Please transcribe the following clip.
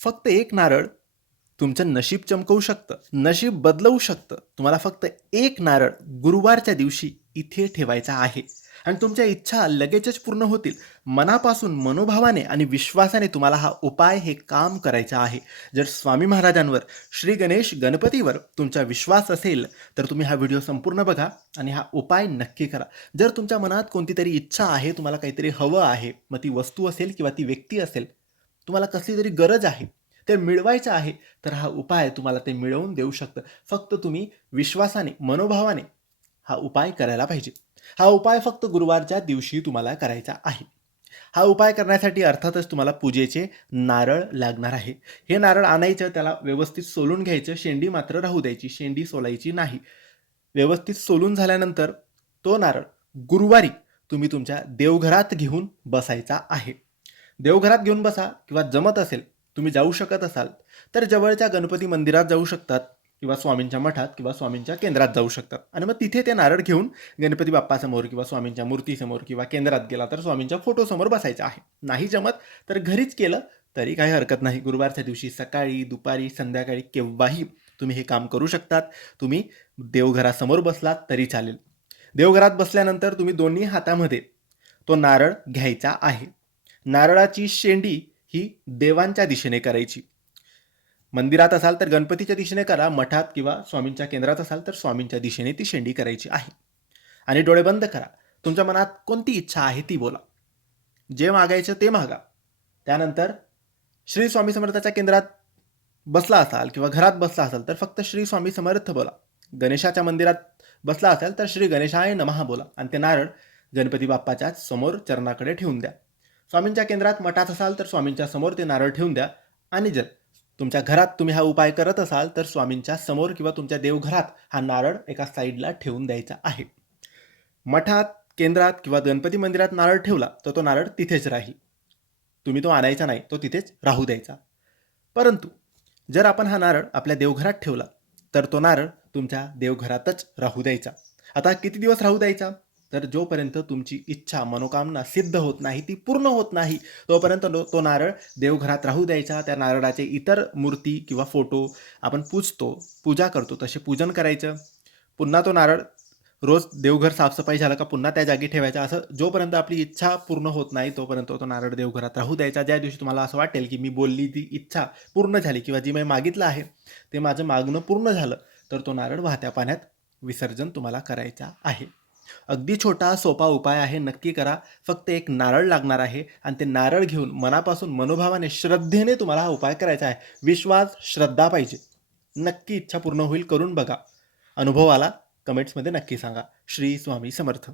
फक्त एक नारळ तुमचं नशीब चमकवू शकतं नशीब बदलवू शकतं. तुम्हाला फक्त एक नारळ गुरुवारच्या दिवशी इथे ठेवायचा आहे. आणि तुमच्या इच्छा लगेचच पूर्ण होतील. मनापासून मनोभावाने आणि विश्वासाने तुम्हाला हा उपाय हे काम करायचं आहे. जर स्वामी महाराजांवर श्री गणेश गणपतीवर तुमचा विश्वास असेल तर तुम्ही हा व्हिडिओ संपूर्ण बघा आणि हा उपाय नक्की करा. जर तुमच्या मनात कोणती तरी इच्छा आहे तुम्हाला काहीतरी हवं आहे मग ती वस्तू असेल किंवा ती व्यक्ती असेल तुम्हाला कसली तरी गरज आहे ते मिळवायचं आहे तर हा उपाय तुम्हाला ते मिळवून देऊ शकतं. फक्त तुम्ही विश्वासाने मनोभावाने हा उपाय करायला पाहिजे. हा उपाय फक्त गुरुवारच्या दिवशी तुम्हाला करायचा आहे. हा उपाय करण्यासाठी अर्थातच तुम्हाला पूजेचे नारळ लागणार आहे. हे नारळ आणायचं त्याला व्यवस्थित सोलून घ्यायचं शेंडी मात्र राहू द्यायची शेंडी सोलायची नाही. व्यवस्थित सोलून झाल्यानंतर तो नारळ गुरुवारी तुम्ही तुमच्या देवघरात घेऊन बसायचा आहे. देवघरात घेऊन बसा किंवा जमत असेल तुम्ही जाऊ शकत असाल तर जवळच्या गणपती मंदिरात जाऊ शकतात किंवा स्वामींच्या मठात किंवा स्वामींच्या केंद्रात जाऊ शकतात. आणि मग तिथे ते नारळ घेऊन गणपती बाप्पासमोर किंवा स्वामींच्या मूर्तीसमोर किंवा केंद्रात गेला तर स्वामींच्या फोटोसमोर बसायचं आहे. नाही जमत तर घरीच केलं तरी काही हरकत नाही. गुरुवारच्या दिवशी सकाळी दुपारी संध्याकाळी केव्हाही तुम्ही हे काम करू शकतात. तुम्ही देवघरासमोर बसलात तरी चालेल. देवघरात बसल्यानंतर तुम्ही दोन्ही हातामध्ये तो नारळ घ्यायचा आहे. नारळाची शेंडी ही देवांच्या दिशेने करायची. मंदिरात असाल तर गणपतीच्या दिशेने करा मठात किंवा स्वामींच्या केंद्रात असाल तर स्वामींच्या दिशेने ती शेंडी करायची आहे. आणि डोळे बंद करा. तुमच्या मनात कोणती इच्छा आहे ती बोला. जे मागायचं ते मागा. त्यानंतर श्री स्वामी समर्थाच्या केंद्रात बसला असाल किंवा घरात बसला असाल तर फक्त श्री स्वामी समर्थ बोला. गणेशाच्या मंदिरात बसला असाल तर श्री गणेशाय नमहा बोला. आणि ते नारळ गणपती बाप्पाच्या समोर चरणाकडे ठेवून द्या. स्वामींच्या केंद्रात मठात असाल तर स्वामींच्या समोर ते नारळ ठेवून द्या. आणि जर तुमच्या घरात तुम्ही हा उपाय करत असाल तर स्वामींच्या समोर किंवा तुमच्या देवघरात हा नारळ एका साईडला ठेवून द्यायचा आहे. मठात केंद्रात किंवा गणपती मंदिरात नारळ ठेवला तर तो नारळ तिथेच राहील. तुम्ही तो आणायचा नाही तो तिथेच राहू द्यायचा. परंतु जर आपण हा नारळ आपल्या देवघरात ठेवला तर तो नारळ तुमच्या देवघरातच राहू द्यायचा. आता किती दिवस राहू द्यायचा? तर जोपर्यंत तुमची इच्छा मनोकामना सिद्ध होत नाही ती पूर्ण होत नाही तोपर्यंत लो तो नारळ देवघरात राहू द्यायचा. त्या नारळाचे इतर मूर्ती किंवा फोटो आपण पूजतो पूजा करतो तसे पूजन करायचं. पुन्हा तो नारळ रोज देवघर साफसफाई झालं का पुन्हा त्या जागी ठेवायचा. असं जोपर्यंत आपली इच्छा पूर्ण होत नाही तोपर्यंत तो नारळ देवघरात राहू द्यायचा. ज्या दिवशी तुम्हाला असं वाटेल की मी बोलली ती इच्छा पूर्ण झाली किंवा जी मी मागितलं आहे ते माझं मागणं पूर्ण झालं तर तो नारळ वाहत्या पाण्यात विसर्जन तुम्हाला करायचा आहे. अगदी छोटा सोपा उपाय आहे नक्की करा. फक्त एक नारळ लागणार आहे आणि ते नारळ घेऊन मनापासून मनोभावाने श्रद्धेने तुम्हाला हा उपाय करायचा आहे. विश्वास श्रद्धा पाहिजे. नक्की इच्छा पूर्ण होईल करून बघा. अनुभव आला कमेंट्समध्ये नक्की सांगा. श्री स्वामी समर्थ.